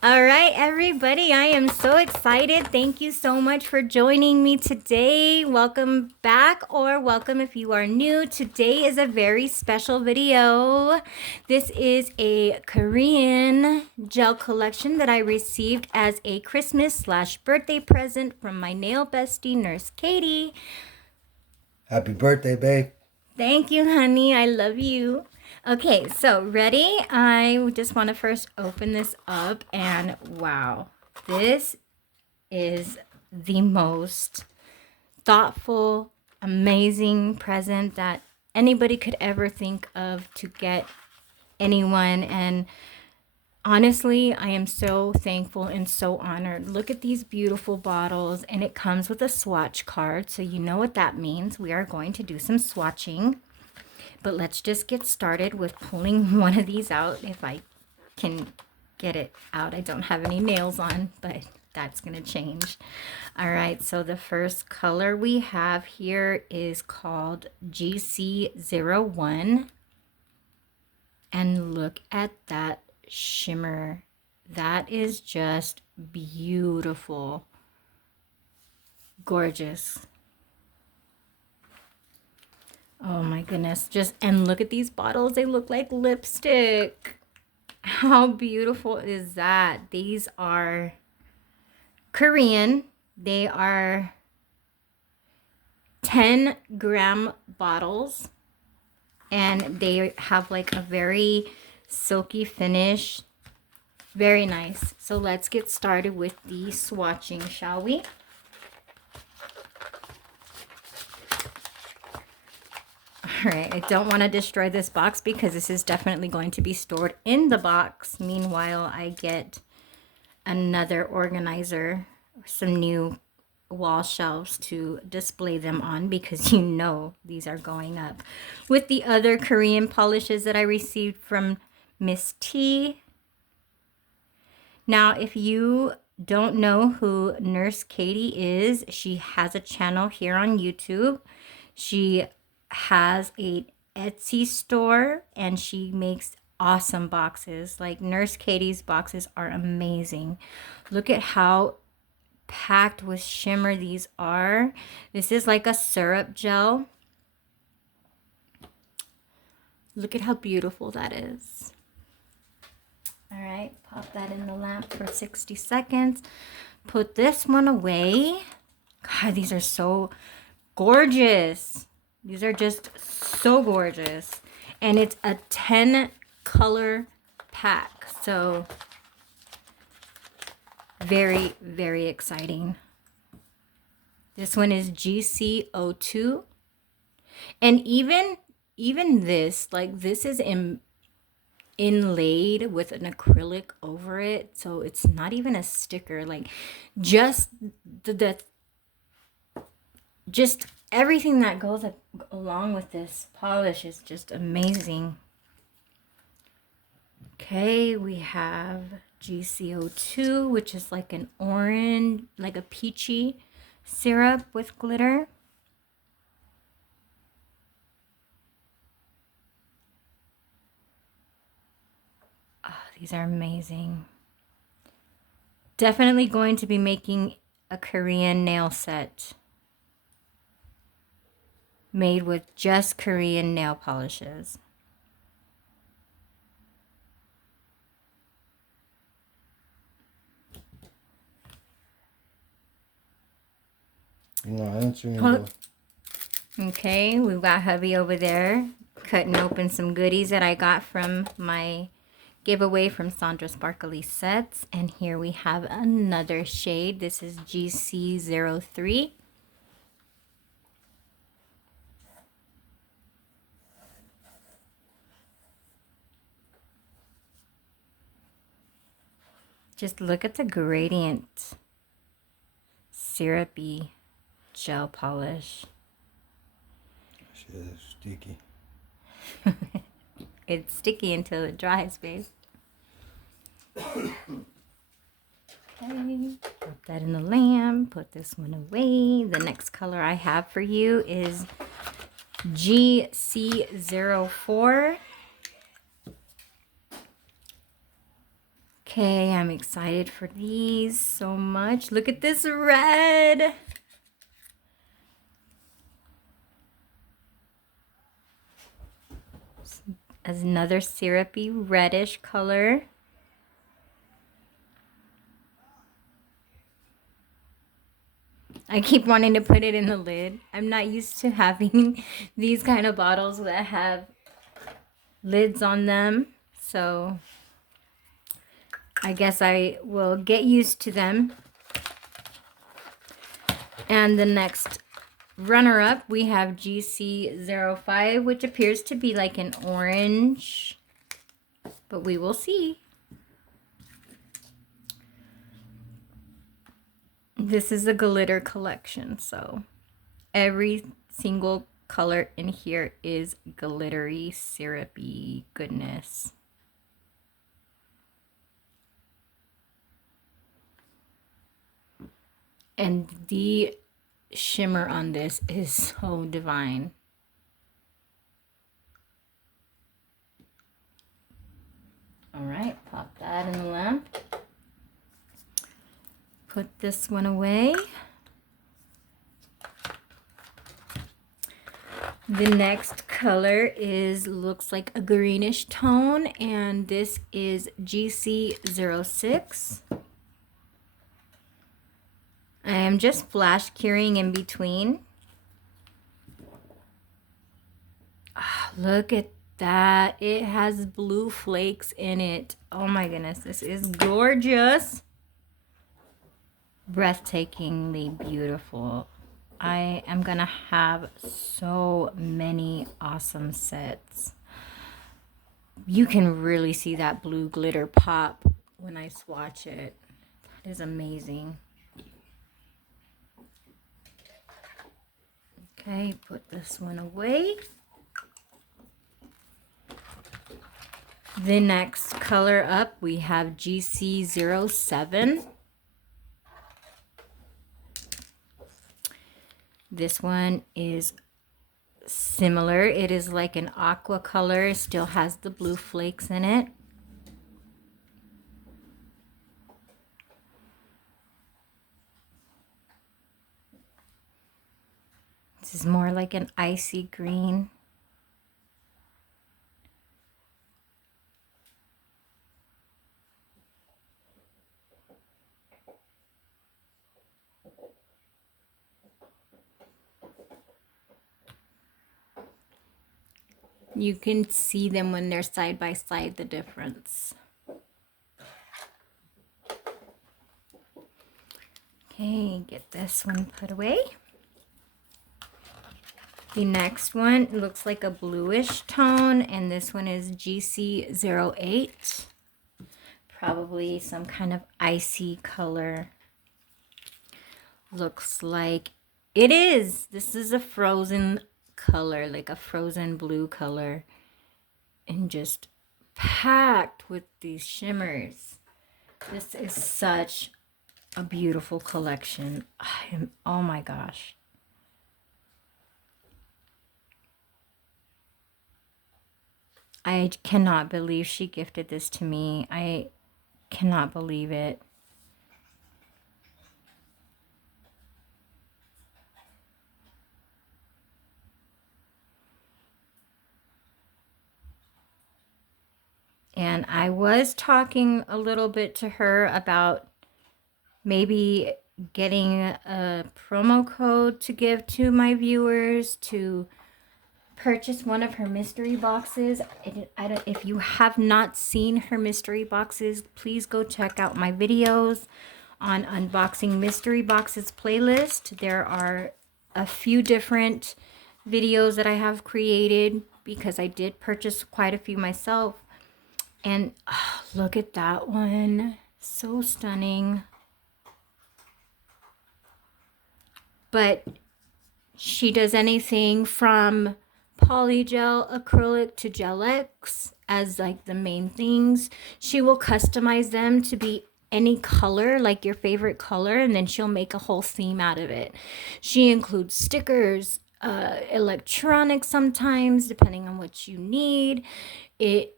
All right, everybody, I am so excited. Thank you so much for joining me today. Welcome back, or welcome if you are new. Today is a very special video. This is a Korean gel collection that I received as a Christmas/birthday present from my nail bestie, Nurse Katie. Happy birthday, babe. Thank you, honey. I love you. Okay, so ready? I just want to first open this up, and wow, this is the most thoughtful, amazing present that anybody could ever think of to get anyone. And honestly, I am so thankful and so honored. Look at these beautiful bottles, and it comes with a swatch card, so you know what that means. We are going to do some swatching. But let's just get started with pulling one of these out if I can get it out. I don't have any nails on, but that's going to change. All right, so the first color we have here is called GC01. And look at that shimmer. That is just beautiful. Gorgeous. Oh my goodness. And look at these bottles. They look like lipstick. How beautiful is that? These are Korean. They are 10-gram bottles, and they have like a very silky finish. Very nice. So let's get started with the swatching, shall we? All right, I don't want to destroy this box because this is definitely going to be stored in the box. Meanwhile, I get another organizer, some new wall shelves to display them on, because you know these are going up with the other Korean polishes that I received from Miss T. Now, if you don't know who Nurse Katie is, she has a channel here on YouTube. She has a Etsy store, and she makes awesome boxes. Like Nurse Katie's boxes are amazing. Look at how packed with shimmer these are. This is like a syrup gel. Look at how beautiful that is. All right, pop that in the lamp for 60 seconds. Put this one away. God, these are so gorgeous. These are just so gorgeous. And it's a 10 color pack. So very, very exciting. This one is GC02. And even this, like this is inlaid with an acrylic over it. So it's not even a sticker. Like just just everything that goes along with this polish is just amazing. Okay, we have GCO2, which is like an orange, like a peachy syrup with glitter. Oh, these are amazing. Definitely going to be making a Korean nail set made with just Korean nail polishes. You're not answering though. Okay, we've got hubby over there cutting open some goodies that I got from my giveaway from Sandra Sparkly Sets. And here we have another shade. This is GC03. Just look at the gradient. Syrupy gel polish. Shit, it's sticky. It's sticky until it dries, babe. Okay, put that in the lamp. Put this one away. The next color I have for you is GC04. Okay, I'm excited for these so much. Look at this red. As another syrupy reddish color. I keep wanting to put it in the lid. I'm not used to having these kind of bottles that have lids on them. So I guess I will get used to them. And the next runner-up, we have GC05, which appears to be like an orange, but we will see. This is a glitter collection, so every single color in here is glittery, syrupy goodness. And the shimmer on this is so divine. All right, pop that in the lamp. Put this one away. The next color looks like a greenish tone, and this is GC06. I am just flash curing in between. Oh, look at that. It has blue flakes in it. Oh my goodness, this is gorgeous. Breathtakingly beautiful. I am gonna have so many awesome sets. You can really see that blue glitter pop when I swatch it. That is amazing. Okay, put this one away. The next color up, we have GC07. This one is similar. It is like an aqua color. It still has the blue flakes in it. This is more like an icy green. You can see them when they're side by side, the difference. Okay, get this one put away. The next one looks like a bluish tone, and this one is GC08. Probably some kind of icy color. Looks like it is. This is a frozen color, like a frozen blue color, and just packed with these shimmers. This is such a beautiful collection. Oh my gosh. I cannot believe she gifted this to me. I cannot believe it. And I was talking a little bit to her about maybe getting a promo code to give to my viewers to purchase one of her mystery boxes. If you have not seen her mystery boxes, please go check out my videos on unboxing mystery boxes playlist. There are a few different videos that I have created because I did purchase quite a few myself. And oh, look at that one. So stunning. But she does anything from polygel, acrylic to gel X as like the main things. She will customize them to be any color, like your favorite color, and then she'll make a whole theme out of it. She includes stickers, electronics sometimes, depending on what you need. It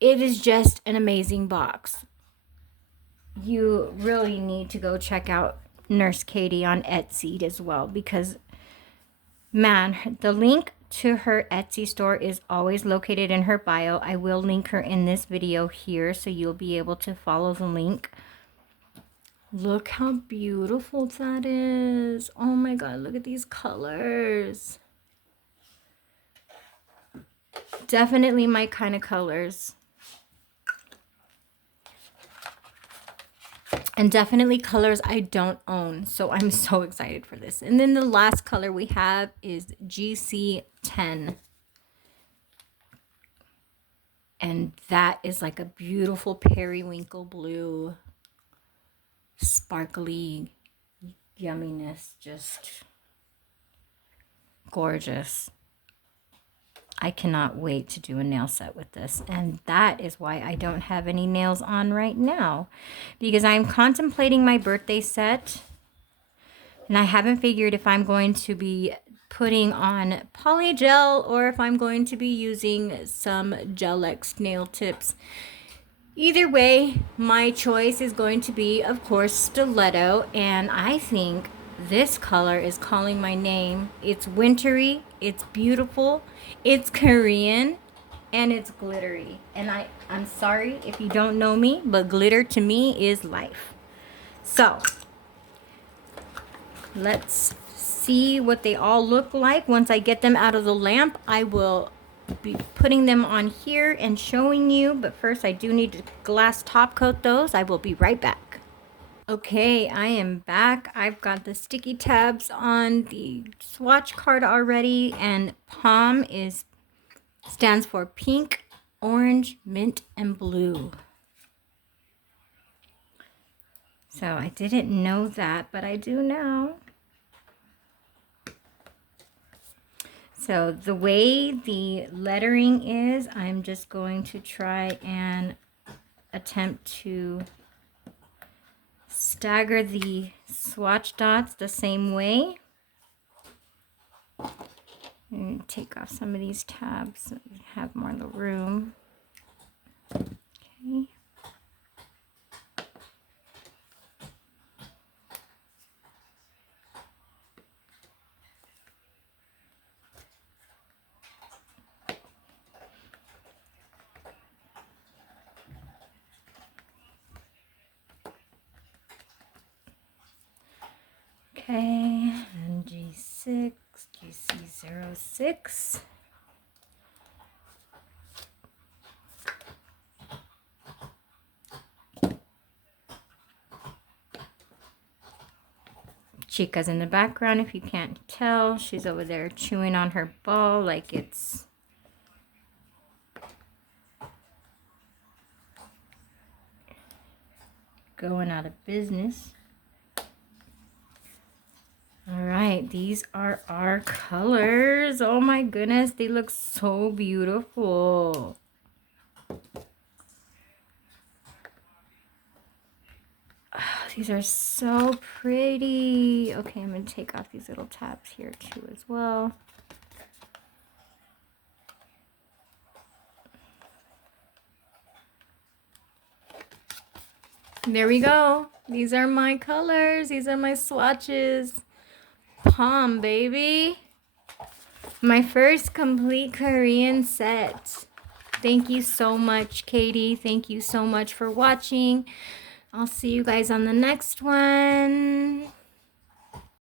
is just an amazing box. you really need to go check out Nurse Katie on Etsy as well, because man, the link to her Etsy store is always located in her bio. I will link her in this video here, so you'll be able to follow the link. Look how beautiful that is. Oh my god, look at these colors. Definitely my kind of colors. And definitely colors I don't own. So I'm so excited for this. And then the last color we have is GC10. And that is like a beautiful periwinkle blue. Sparkly yumminess. Just gorgeous. I cannot wait to do a nail set with this. And that is why I don't have any nails on right now. Because I'm contemplating my birthday set. And I haven't figured if I'm going to be putting on poly gel or if I'm going to be using some Gel-X nail tips. Either way, my choice is going to be, of course, stiletto. And I think this color is calling my name. It's wintry, it's beautiful, it's Korean, and it's glittery. And I'm sorry if you don't know me, but glitter to me is life. So let's see what they all look like. Once I get them out of the lamp, I will be putting them on here and showing you. But first, I do need to glass top coat those. I will be right back. Okay, I am back. I've got the sticky tabs on the swatch card already, and P.O.M.B stands for pink, orange, mint, and blue. So I didn't know that, but I do now. So the way the lettering is, I'm just going to try and attempt to stagger the swatch dots the same way. And take off some of these tabs so we have more of the room. Okay. Okay, and G6, GC06. Chica's in the background, if you can't tell. She's over there chewing on her ball like it's going out of business. All right, these are our colors. Oh my goodness, they look so beautiful. Oh, these are so pretty. Okay, I'm going to take off these little tabs here too as well. There we go. These are my colors. These are my swatches. P.O.M.B, baby. My first complete Korean set. Thank you so much, Katie. Thank you so much for watching. I'll see you guys on the next one.